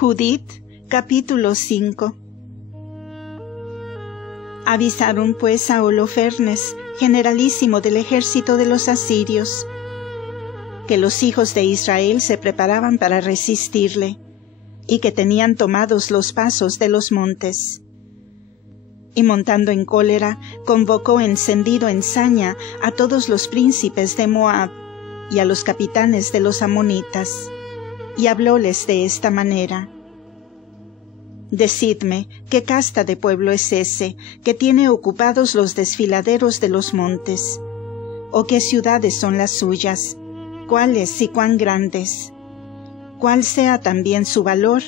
Judith, capítulo 5. Avisaron pues a Holofernes, generalísimo del ejército de los asirios, que los hijos de Israel se preparaban para resistirle, y que tenían tomados los pasos de los montes. Y montando en cólera, convocó encendido en saña a todos los príncipes de Moab, y a los capitanes de los amonitas, y hablóles de esta manera: Decidme, ¿qué casta de pueblo es ese, que tiene ocupados los desfiladeros de los montes? ¿O qué ciudades son las suyas? ¿Cuáles y cuán grandes? ¿Cuál sea también su valor?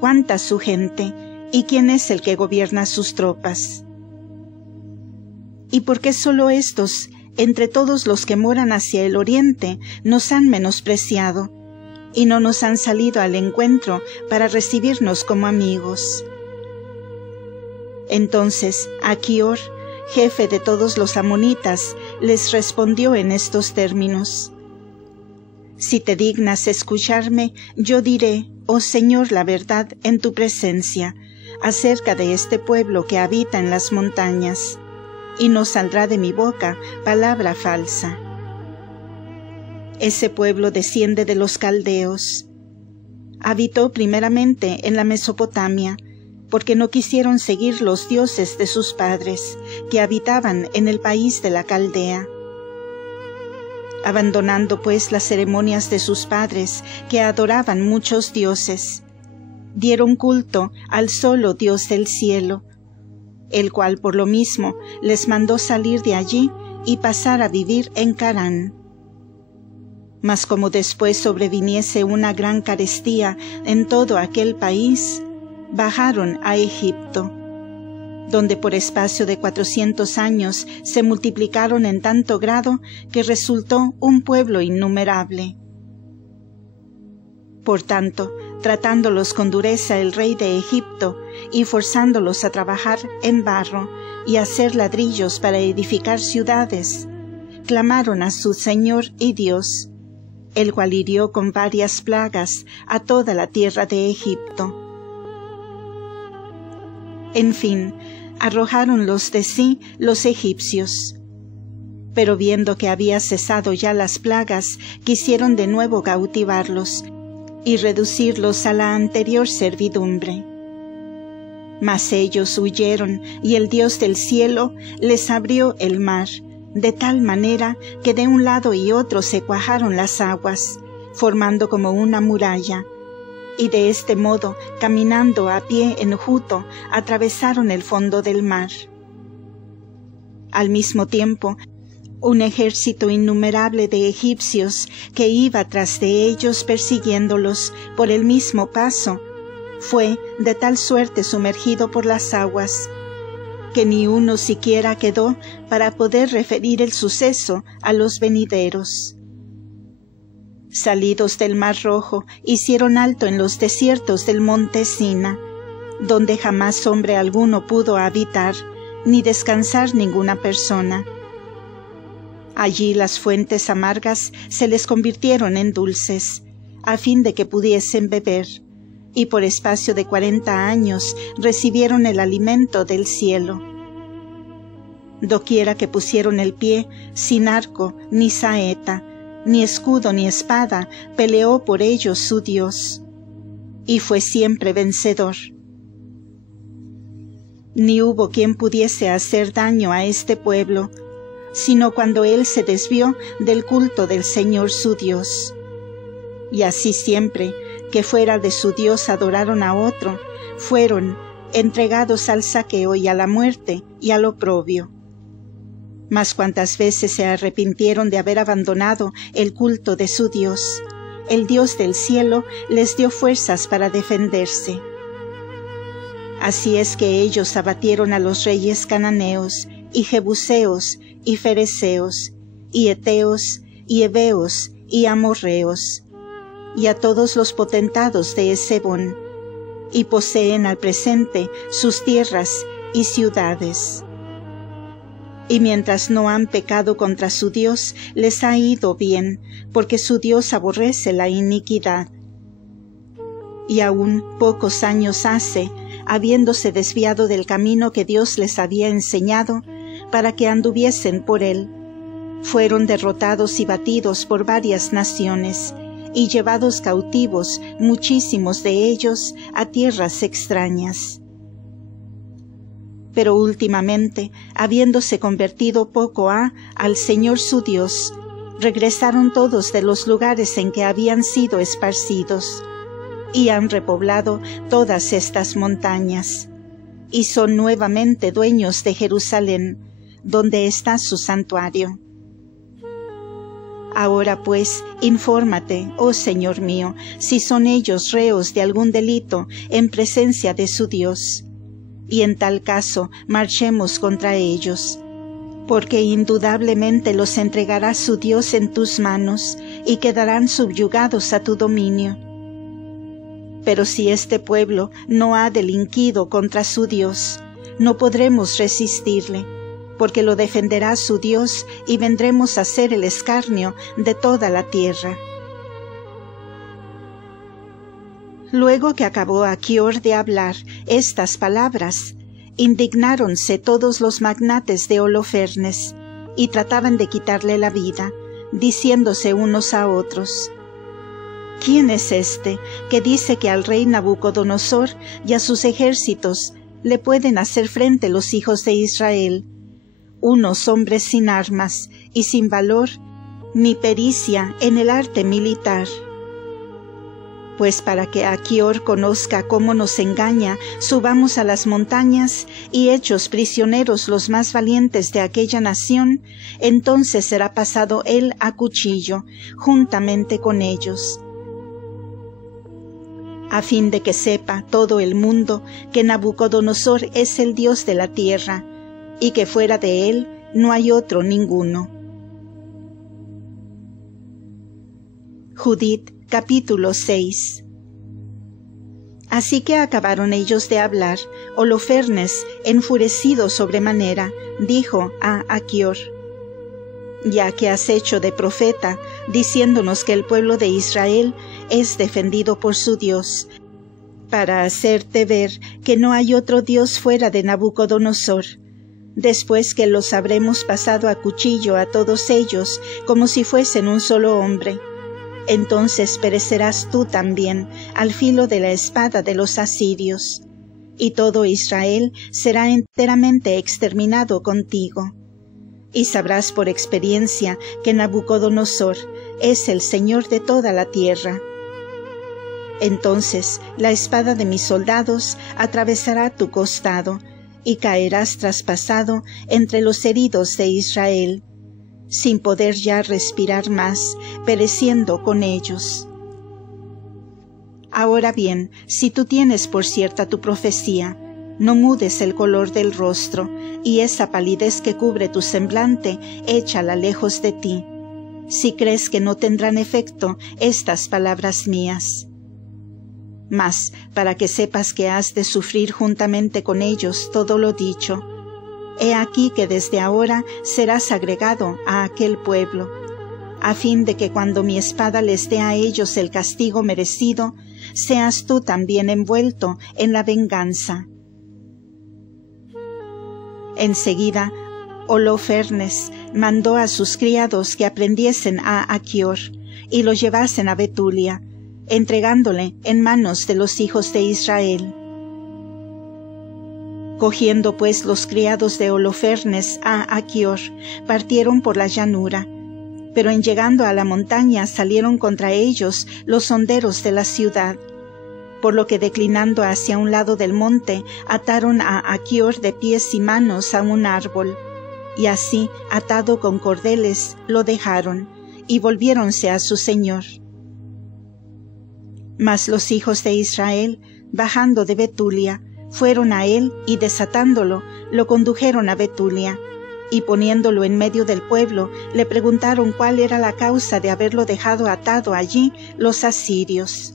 ¿Cuánta su gente? ¿Y quién es el que gobierna sus tropas? ¿Y por qué solo estos, entre todos los que moran hacia el oriente, nos han menospreciado, y no nos han salido al encuentro para recibirnos como amigos? Entonces Achior, jefe de todos los amonitas, les respondió en estos términos: Si te dignas escucharme, yo diré, oh Señor, la verdad en tu presencia, acerca de este pueblo que habita en las montañas, y no saldrá de mi boca palabra falsa. Ese pueblo desciende de los caldeos. Habitó primeramente en la Mesopotamia, porque no quisieron seguir los dioses de sus padres, que habitaban en el país de la Caldea. Abandonando pues las ceremonias de sus padres, que adoraban muchos dioses, dieron culto al solo Dios del cielo, el cual por lo mismo les mandó salir de allí y pasar a vivir en Carán. Mas como después sobreviniese una gran carestía en todo aquel país, bajaron a Egipto, donde por espacio de 400 años se multiplicaron en tanto grado que resultó un pueblo innumerable. Por tanto, tratándolos con dureza el rey de Egipto, y forzándolos a trabajar en barro y a hacer ladrillos para edificar ciudades, clamaron a su Señor y Dios, el cual hirió con varias plagas a toda la tierra de Egipto. En fin, arrojáronlos de sí los egipcios. Pero viendo que había cesado ya las plagas, quisieron de nuevo cautivarlos y reducirlos a la anterior servidumbre. Mas ellos huyeron, y el Dios del cielo les abrió el mar, de tal manera que de un lado y otro se cuajaron las aguas, formando como una muralla, y de este modo, caminando a pie enjuto, atravesaron el fondo del mar. Al mismo tiempo, un ejército innumerable de egipcios que iba tras de ellos persiguiéndolos por el mismo paso, fue de tal suerte sumergido por las aguas, que ni uno siquiera quedó para poder referir el suceso a los venideros. Salidos del Mar Rojo, hicieron alto en los desiertos del monte Sina, donde jamás hombre alguno pudo habitar, ni descansar ninguna persona. Allí las fuentes amargas se les convirtieron en dulces, a fin de que pudiesen beber, y por espacio de 40 años recibieron el alimento del cielo. Doquiera que pusieron el pie, sin arco, ni saeta, ni escudo, ni espada, peleó por ellos su Dios, y fue siempre vencedor. Ni hubo quien pudiese hacer daño a este pueblo, sino cuando él se desvió del culto del Señor su Dios. Y así siempre que fuera de su Dios adoraron a otro, fueron entregados al saqueo y a la muerte y al oprobio. Mas cuantas veces se arrepintieron de haber abandonado el culto de su Dios, el Dios del cielo les dio fuerzas para defenderse. Así es que ellos abatieron a los reyes cananeos, y jebuseos, y fereceos, y heteos, y heveos, y amorreos, y a todos los potentados de Hesebón, y poseen al presente sus tierras y ciudades. Y mientras no han pecado contra su Dios, les ha ido bien, porque su Dios aborrece la iniquidad. Y aún pocos años hace, habiéndose desviado del camino que Dios les había enseñado, para que anduviesen por él, fueron derrotados y batidos por varias naciones, y llevados cautivos muchísimos de ellos a tierras extrañas. Pero últimamente, habiéndose convertido poco al Señor su Dios, regresaron todos de los lugares en que habían sido esparcidos, y han repoblado todas estas montañas, y son nuevamente dueños de Jerusalén, donde está su santuario. Ahora pues, infórmate, oh Señor mío, si son ellos reos de algún delito en presencia de su Dios, y en tal caso marchemos contra ellos, porque indudablemente los entregará su Dios en tus manos, y quedarán subyugados a tu dominio. Pero si este pueblo no ha delinquido contra su Dios, no podremos resistirle, porque lo defenderá su Dios y vendremos a ser el escarnio de toda la tierra. Luego que acabó Achior de hablar estas palabras, indignáronse todos los magnates de Holofernes y trataban de quitarle la vida, diciéndose unos a otros: ¿Quién es este que dice que al rey Nabucodonosor y a sus ejércitos le pueden hacer frente los hijos de Israel, unos hombres sin armas y sin valor ni pericia en el arte militar? Pues para que Achior conozca cómo nos engaña, subamos a las montañas y hechos prisioneros los más valientes de aquella nación, entonces será pasado él a cuchillo, juntamente con ellos, a fin de que sepa todo el mundo que Nabucodonosor es el Dios de la tierra, y que fuera de él no hay otro ninguno. Judith, capítulo 6. Así que acabaron ellos de hablar, Holofernes, enfurecido sobremanera, dijo a Achior: Ya que has hecho de profeta, diciéndonos que el pueblo de Israel es defendido por su Dios, para hacerte ver que no hay otro Dios fuera de Nabucodonosor, después que los habremos pasado a cuchillo a todos ellos como si fuesen un solo hombre, entonces perecerás tú también al filo de la espada de los asirios, y todo Israel será enteramente exterminado contigo. Y sabrás por experiencia que Nabucodonosor es el Señor de toda la tierra. Entonces la espada de mis soldados atravesará tu costado, y caerás traspasado entre los heridos de Israel, sin poder ya respirar más, pereciendo con ellos. Ahora bien, si tú tienes por cierta tu profecía, no mudes el color del rostro, y esa palidez que cubre tu semblante, échala lejos de ti, si crees que no tendrán efecto estas palabras mías. Mas, para que sepas que has de sufrir juntamente con ellos todo lo dicho, he aquí que desde ahora serás agregado a aquel pueblo, a fin de que cuando mi espada les dé a ellos el castigo merecido, seas tú también envuelto en la venganza. Enseguida, Holofernes mandó a sus criados que aprendiesen a Achior y lo llevasen a Betulia, entregándole en manos de los hijos de Israel. Cogiendo pues los criados de Holofernes a Achior, partieron por la llanura, pero en llegando a la montaña salieron contra ellos los honderos de la ciudad, por lo que declinando hacia un lado del monte, ataron a Achior de pies y manos a un árbol, y así, atado con cordeles, lo dejaron, y volviéronse a su señor. Mas los hijos de Israel, bajando de Betulia, fueron a él y desatándolo, lo condujeron a Betulia, y poniéndolo en medio del pueblo, le preguntaron cuál era la causa de haberlo dejado atado allí los asirios.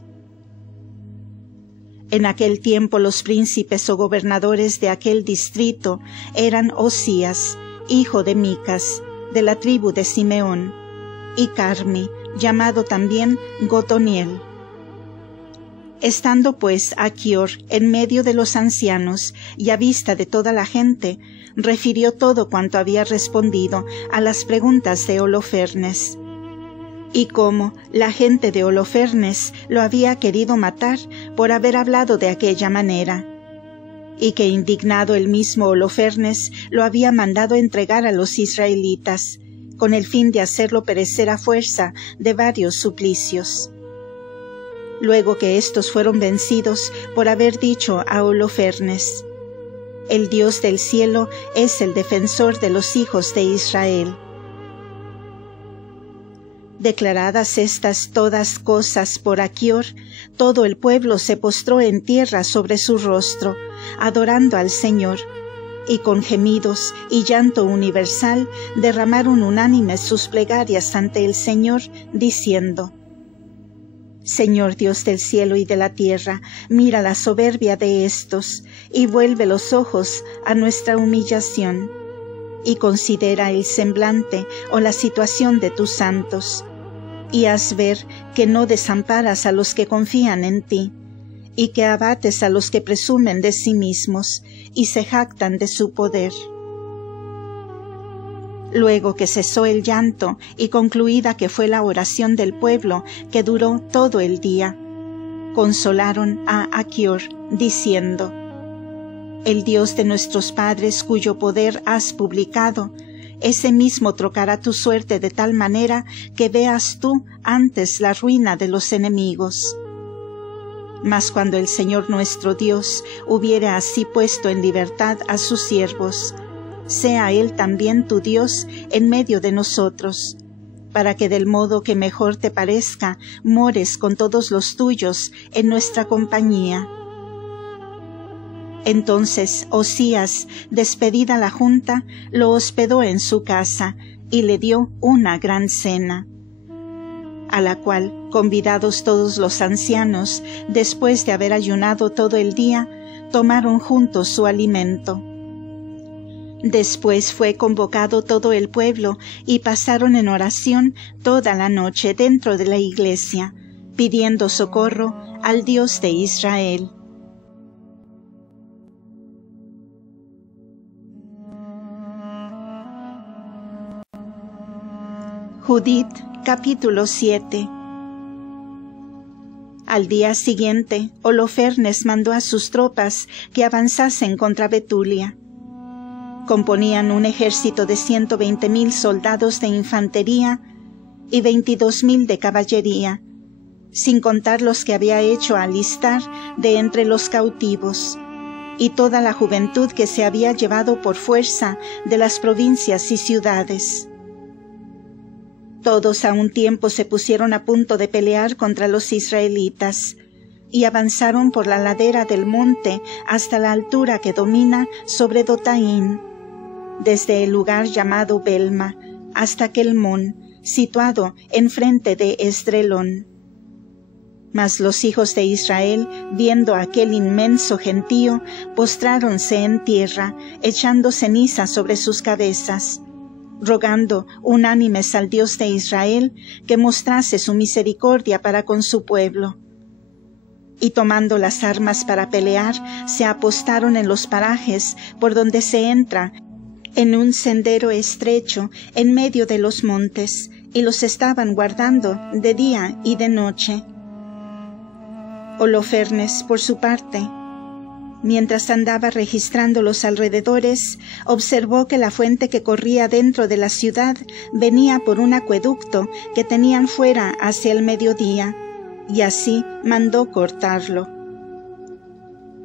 En aquel tiempo los príncipes o gobernadores de aquel distrito eran Osías, hijo de Micas, de la tribu de Simeón, y Carmi, llamado también Gotoniel. Estando pues Achior en medio de los ancianos y a vista de toda la gente, refirió todo cuanto había respondido a las preguntas de Holofernes, y cómo la gente de Holofernes lo había querido matar por haber hablado de aquella manera, y que indignado el mismo Holofernes lo había mandado entregar a los israelitas, con el fin de hacerlo perecer a fuerza de varios suplicios. Luego que éstos fueron vencidos por haber dicho a Holofernes, el Dios del cielo es el defensor de los hijos de Israel. Declaradas estas todas cosas por Achior, todo el pueblo se postró en tierra sobre su rostro, adorando al Señor, y con gemidos y llanto universal derramaron unánimes sus plegarias ante el Señor, diciendo: Señor Dios del cielo y de la tierra, mira la soberbia de éstos, y vuelve los ojos a nuestra humillación, y considera el semblante o la situación de tus santos, y haz ver que no desamparas a los que confían en ti, y que abates a los que presumen de sí mismos, y se jactan de su poder. Luego que cesó el llanto y concluida que fue la oración del pueblo que duró todo el día, consolaron a Achior, diciendo: El Dios de nuestros padres cuyo poder has publicado, ese mismo trocará tu suerte de tal manera que veas tú antes la ruina de los enemigos. Mas cuando el Señor nuestro Dios hubiere así puesto en libertad a sus siervos, sea Él también tu Dios en medio de nosotros, para que del modo que mejor te parezca mores con todos los tuyos en nuestra compañía. Entonces Osías, despedida la junta, lo hospedó en su casa y le dio una gran cena, a la cual, convidados todos los ancianos, después de haber ayunado todo el día, tomaron juntos su alimento. Después fue convocado todo el pueblo y pasaron en oración toda la noche dentro de la iglesia, pidiendo socorro al Dios de Israel. Judith, capítulo 7. Al día siguiente, Holofernes mandó a sus tropas que avanzasen contra Betulia. Componían un ejército de 120,000 soldados de infantería y 22,000 de caballería, sin contar los que había hecho alistar de entre los cautivos, y toda la juventud que se había llevado por fuerza de las provincias y ciudades. Todos a un tiempo se pusieron a punto de pelear contra los israelitas, y avanzaron por la ladera del monte hasta la altura que domina sobre Dotaín, desde el lugar llamado Belma hasta Kelmón, situado enfrente de Esdrelón. Mas los hijos de Israel, viendo aquel inmenso gentío, postráronse en tierra, echando ceniza sobre sus cabezas, rogando unánimes al Dios de Israel que mostrase su misericordia para con su pueblo. Y tomando las armas para pelear, se apostaron en los parajes por donde se entra, en un sendero estrecho en medio de los montes, y los estaban guardando de día y de noche. Holofernes, por su parte, mientras andaba registrando los alrededores, observó que la fuente que corría dentro de la ciudad venía por un acueducto que tenían fuera hacia el mediodía, y así mandó cortarlo.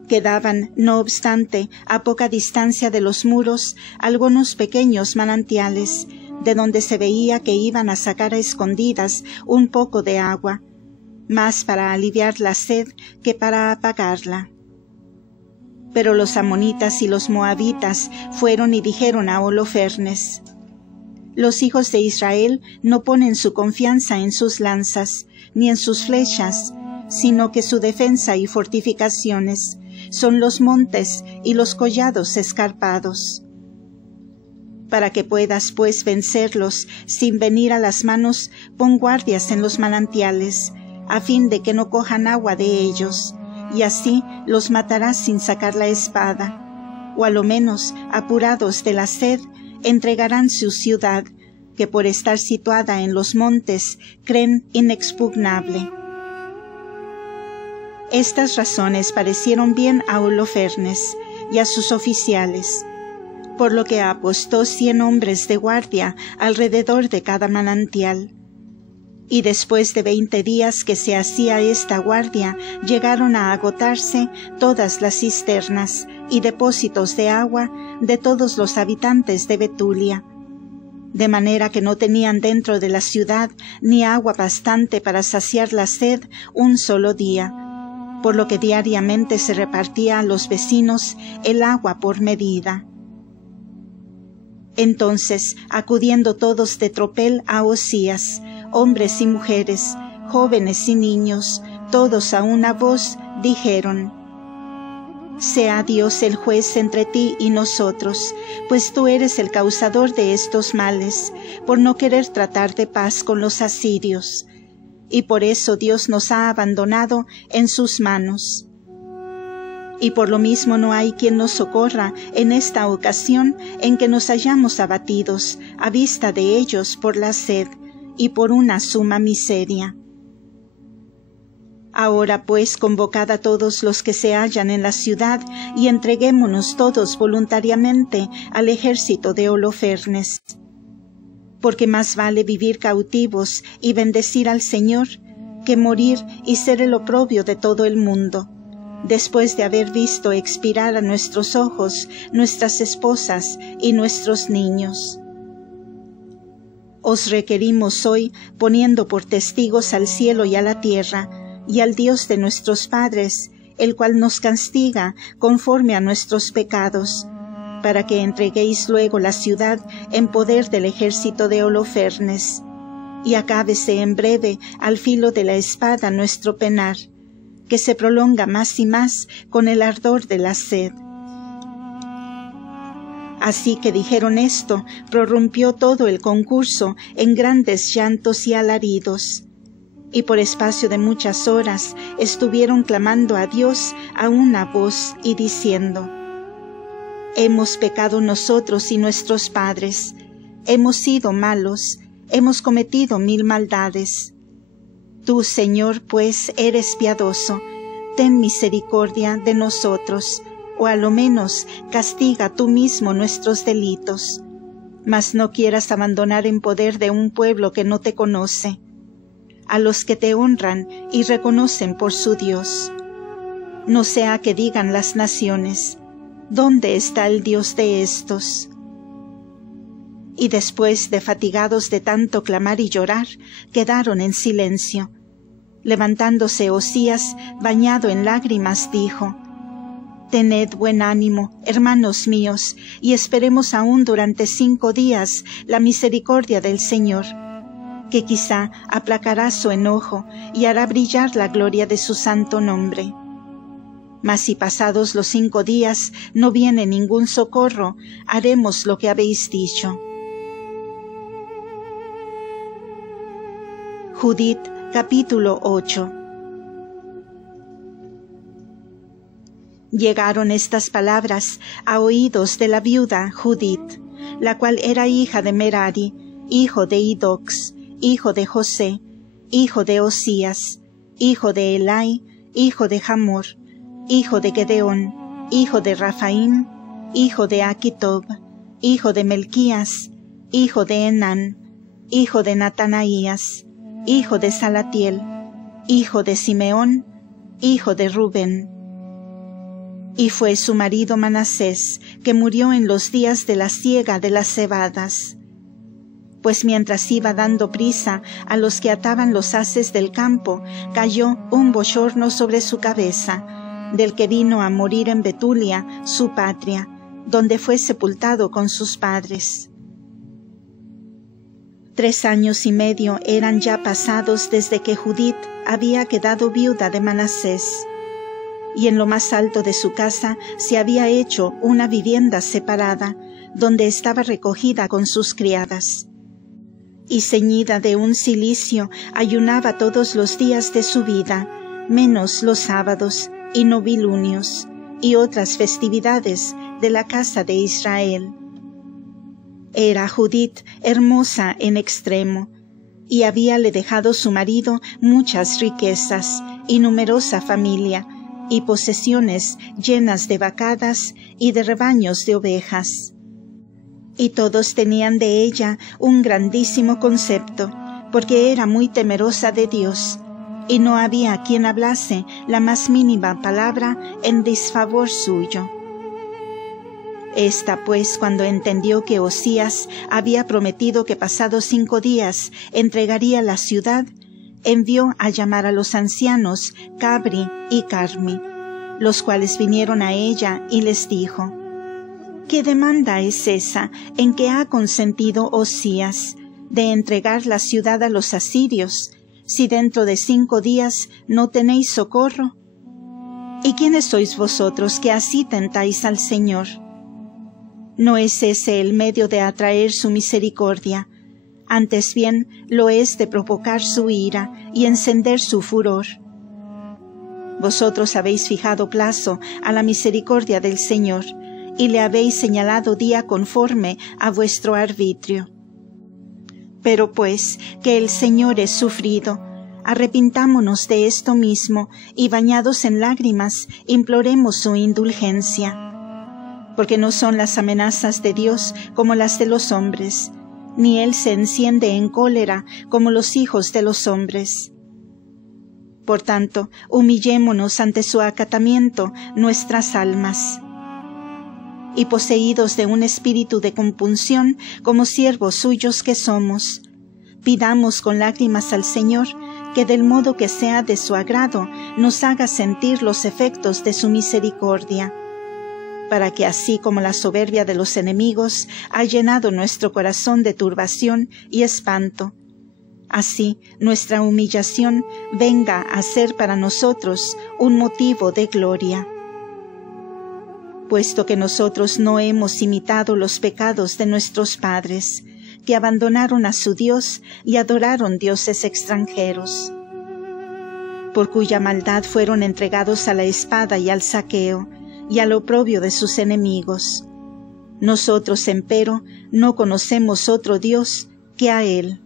Quedaban, no obstante, a poca distancia de los muros, algunos pequeños manantiales, de donde se veía que iban a sacar a escondidas un poco de agua, más para aliviar la sed que para apagarla. Pero los amonitas y los moabitas fueron y dijeron a Holofernes: Los hijos de Israel no ponen su confianza en sus lanzas, ni en sus flechas, sino que su defensa y fortificaciones son los montes y los collados escarpados. Para que puedas, pues, vencerlos sin venir a las manos, pon guardias en los manantiales, a fin de que no cojan agua de ellos, y así los matarás sin sacar la espada, o a lo menos, apurados de la sed, entregarán su ciudad, que por estar situada en los montes, creen inexpugnable. Estas razones parecieron bien a Holofernes y a sus oficiales, por lo que apostó 100 hombres de guardia alrededor de cada manantial. Y después de 20 días que se hacía esta guardia, llegaron a agotarse todas las cisternas y depósitos de agua de todos los habitantes de Betulia, de manera que no tenían dentro de la ciudad ni agua bastante para saciar la sed un solo día, por lo que diariamente se repartía a los vecinos el agua por medida. Entonces, acudiendo todos de tropel a Osías, hombres y mujeres, jóvenes y niños, todos a una voz, dijeron: Sea Dios el juez entre ti y nosotros, pues tú eres el causador de estos males, por no querer tratar de paz con los asirios, y por eso Dios nos ha abandonado en sus manos. Y por lo mismo no hay quien nos socorra en esta ocasión en que nos hallamos abatidos a vista de ellos por la sed y por una suma miseria. Ahora pues convocad a todos los que se hallan en la ciudad y entreguémonos todos voluntariamente al ejército de Holofernes. Porque más vale vivir cautivos y bendecir al Señor que morir y ser el oprobio de todo el mundo, después de haber visto expirar a nuestros ojos nuestras esposas y nuestros niños. Os requerimos hoy, poniendo por testigos al cielo y a la tierra, y al Dios de nuestros padres, el cual nos castiga conforme a nuestros pecados, para que entreguéis luego la ciudad en poder del ejército de Holofernes, y acábese en breve al filo de la espada nuestro penar, que se prolonga más y más con el ardor de la sed. Así que dijeron esto, prorrumpió todo el concurso en grandes llantos y alaridos, y por espacio de muchas horas estuvieron clamando a Dios a una voz y diciendo: Hemos pecado nosotros y nuestros padres, hemos sido malos, hemos cometido 1000 maldades. Tú, Señor, pues, eres piadoso, ten misericordia de nosotros, o a lo menos castiga tú mismo nuestros delitos, mas no quieras abandonar en poder de un pueblo que no te conoce, a los que te honran y reconocen por su Dios. No sea que digan las naciones: ¿dónde está el Dios de estos? Y después de fatigados de tanto clamar y llorar, quedaron en silencio. Levantándose Osías, bañado en lágrimas, dijo: Tened buen ánimo, hermanos míos, y esperemos aún durante 5 días la misericordia del Señor, que quizá aplacará su enojo y hará brillar la gloria de su santo nombre. Mas si pasados los 5 días no viene ningún socorro, haremos lo que habéis dicho. Judith, capítulo 8. Llegaron estas palabras a oídos de la viuda Judith, la cual era hija de Merari, hijo de Idox, hijo de José, hijo de Osías, hijo de Elai, hijo de Jamor, hijo de Gedeón, hijo de Rafaín, hijo de Aquitob, hijo de Melquías, hijo de Enán, hijo de Natanaías, hijo de Salatiel, hijo de Simeón, hijo de Rubén. Y fue su marido Manasés, que murió en los días de la siega de las cebadas. Pues mientras iba dando prisa a los que ataban los haces del campo, cayó un bochorno sobre su cabeza, del que vino a morir en Betulia, su patria, donde fue sepultado con sus padres. 3 años y medio eran ya pasados desde que Judith había quedado viuda de Manasés, y en lo más alto de su casa se había hecho una vivienda separada, donde estaba recogida con sus criadas. y ceñida de un cilicio ayunaba todos los días de su vida, menos los sábados y novilunios y otras festividades de la casa de Israel. Era Judith hermosa en extremo, y habíale dejado su marido muchas riquezas y numerosa familia, y posesiones llenas de vacadas y de rebaños de ovejas. Y todos tenían de ella un grandísimo concepto, porque era muy temerosa de Dios, y no había quien hablase la más mínima palabra en disfavor suyo. Esta pues, cuando entendió que Osías había prometido que pasados 5 días entregaría la ciudad, envió a llamar a los ancianos Cabri y Carmi, los cuales vinieron a ella y les dijo: ¿Qué demanda es esa en que ha consentido Osías de entregar la ciudad a los asirios, si dentro de 5 días no tenéis socorro? ¿Y quiénes sois vosotros que así tentáis al Señor? No es ese el medio de atraer su misericordia, antes bien lo es de provocar su ira y encender su furor. Vosotros habéis fijado plazo a la misericordia del Señor, y le habéis señalado día conforme a vuestro arbitrio. Pero pues que el Señor es sufrido, arrepintámonos de esto mismo, y bañados en lágrimas, imploremos su indulgencia. Porque no son las amenazas de Dios como las de los hombres, ni Él se enciende en cólera como los hijos de los hombres. Por tanto, humillémonos ante su acatamiento nuestras almas. Y poseídos de un espíritu de compunción, como siervos suyos que somos, pidamos con lágrimas al Señor que del modo que sea de su agrado nos haga sentir los efectos de su misericordia, para que así como la soberbia de los enemigos ha llenado nuestro corazón de turbación y espanto, así nuestra humillación venga a ser para nosotros un motivo de gloria. Puesto que nosotros no hemos imitado los pecados de nuestros padres, que abandonaron a su Dios y adoraron dioses extranjeros, por cuya maldad fueron entregados a la espada y al saqueo, y al oprobio de sus enemigos. Nosotros, empero, no conocemos otro Dios que a Él.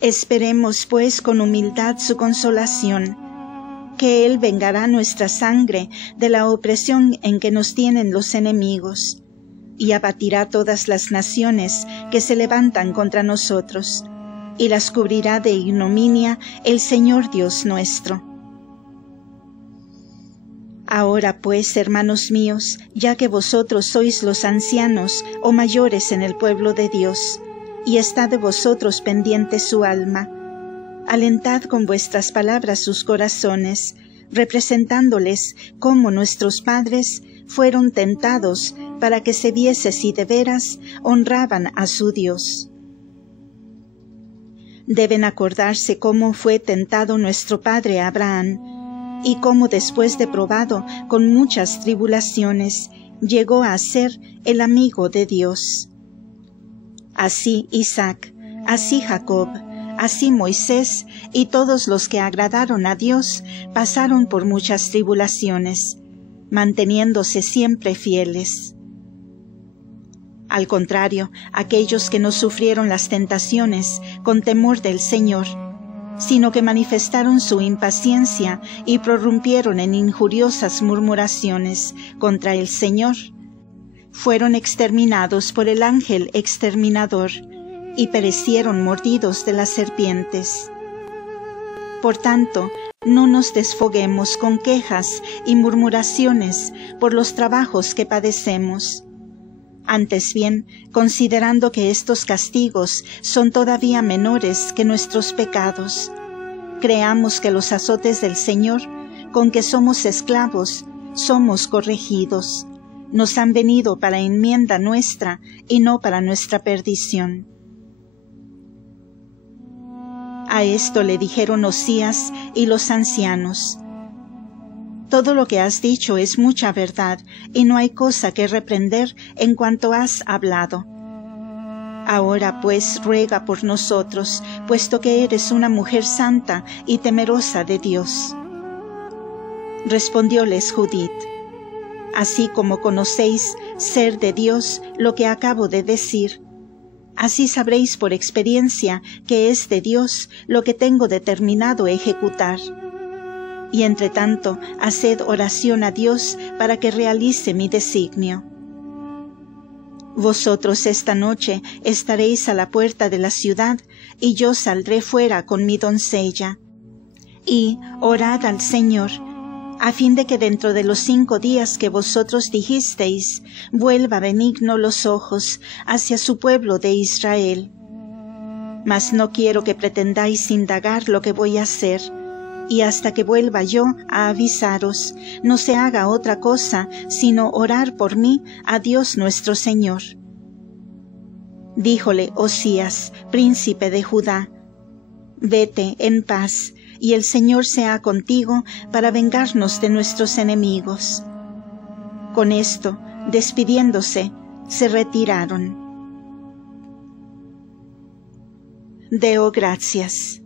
Esperemos, pues, con humildad su consolación, que Él vengará nuestra sangre de la opresión en que nos tienen los enemigos, y abatirá todas las naciones que se levantan contra nosotros, y las cubrirá de ignominia el Señor Dios nuestro. Ahora pues, hermanos míos, ya que vosotros sois los ancianos o mayores en el pueblo de Dios, y está de vosotros pendiente su alma, alentad con vuestras palabras sus corazones, representándoles cómo nuestros padres fueron tentados para que se viese si de veras honraban a su Dios. Deben acordarse cómo fue tentado nuestro padre Abraham, y cómo después de probado con muchas tribulaciones, llegó a ser el amigo de Dios. Así Isaac, así Jacob, así Moisés y todos los que agradaron a Dios pasaron por muchas tribulaciones, manteniéndose siempre fieles. Al contrario, aquellos que no sufrieron las tentaciones con temor del Señor, sino que manifestaron su impaciencia y prorrumpieron en injuriosas murmuraciones contra el Señor, fueron exterminados por el ángel exterminador y perecieron mordidos de las serpientes. Por tanto, no nos desfoguemos con quejas y murmuraciones por los trabajos que padecemos. Antes bien, considerando que estos castigos son todavía menores que nuestros pecados, creamos que los azotes del Señor, con que somos esclavos, somos corregidos, nos han venido para enmienda nuestra y no para nuestra perdición. A esto le dijeron Osías y los ancianos: todo lo que has dicho es mucha verdad, y no hay cosa que reprender en cuanto has hablado. Ahora pues ruega por nosotros, puesto que eres una mujer santa y temerosa de Dios. Respondióles Judith: Así como conocéis ser de Dios lo que acabo de decir, así sabréis por experiencia que es de Dios lo que tengo determinado ejecutar. Y entre tanto, haced oración a Dios para que realice mi designio. Vosotros esta noche estaréis a la puerta de la ciudad, y yo saldré fuera con mi doncella. Y orad al Señor, a fin de que dentro de los 5 días que vosotros dijisteis, vuelva benigno los ojos hacia su pueblo de Israel. Mas no quiero que pretendáis indagar lo que voy a hacer, y hasta que vuelva yo a avisaros, no se haga otra cosa sino orar por mí a Dios nuestro Señor. Díjole Osías, príncipe de Judá: Vete en paz, y el Señor sea contigo para vengarnos de nuestros enemigos. Con esto, despidiéndose, se retiraron. Deo gracias.